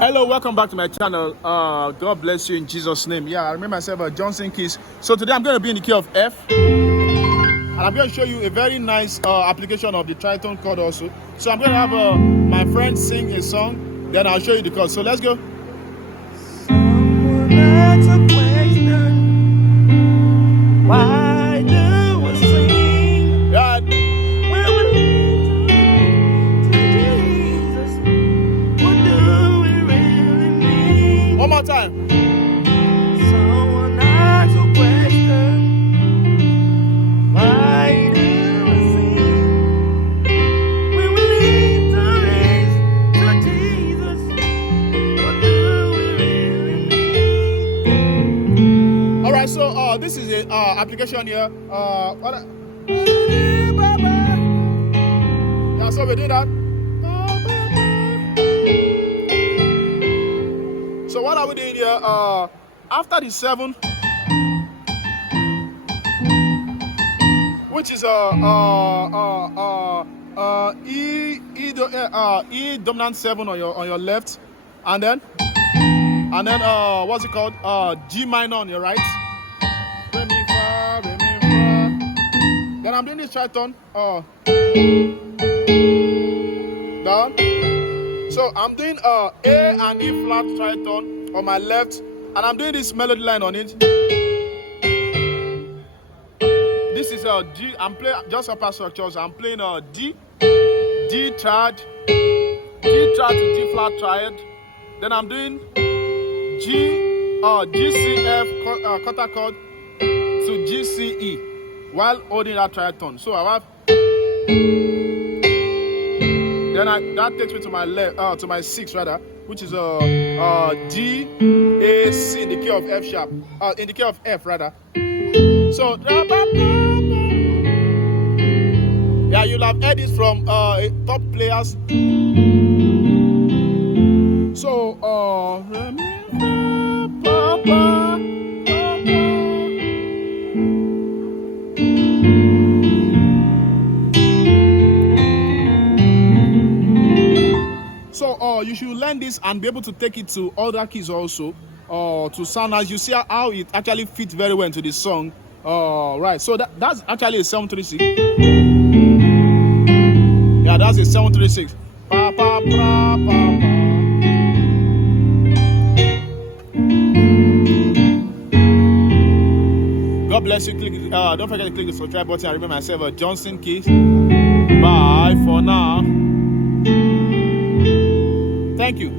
Hello, welcome back to my channel. God bless you in Jesus' name. Yeah, I remember myself, Johnsonkeyz. So today I'm going to be in the key of F, and I'm going to show you a very nice application of the tritone chord also. So I'm going to have my friend sing a song, then I'll show you the chord. So let's go. Someone asks a question, why do we sing? Yeah. When we lead to Jesus, what do we really mean? One more time. Someone asks a question, why do we sing? When we lead to Jesus, what do we really mean? All right, so this is a application here. Yeah, so we do that. So what are we doing here? After the 7, which is E dominant 7 on your left, and then what's it called? G minor on your right. Re mi fa, re mi fa. Then I'm doing this tritone. Down. So I'm doing A and E flat tritone on my left, and I'm doing this melody line on it. This is D. I'm playing just upper structures. I'm playing D triad, D triad to D flat triad. Then I'm doing G C F quarter chord to G C E while holding that tritone. So I have. Then that takes me to my left, to my 6 rather, which is D A C in the key of F sharp, in the key of F rather. So yeah, you'll have heard this from top players. So So you should learn this and be able to take it to other keys also, to sound as you see how it actually fits very well into the song. Right, so that's actually a 736. Yeah, that's a 736. Pa, pa, pa, pa, pa. God bless you. Don't forget to click the subscribe button. I remember myself, Johnsonkeyz. Bye for now. Thank you.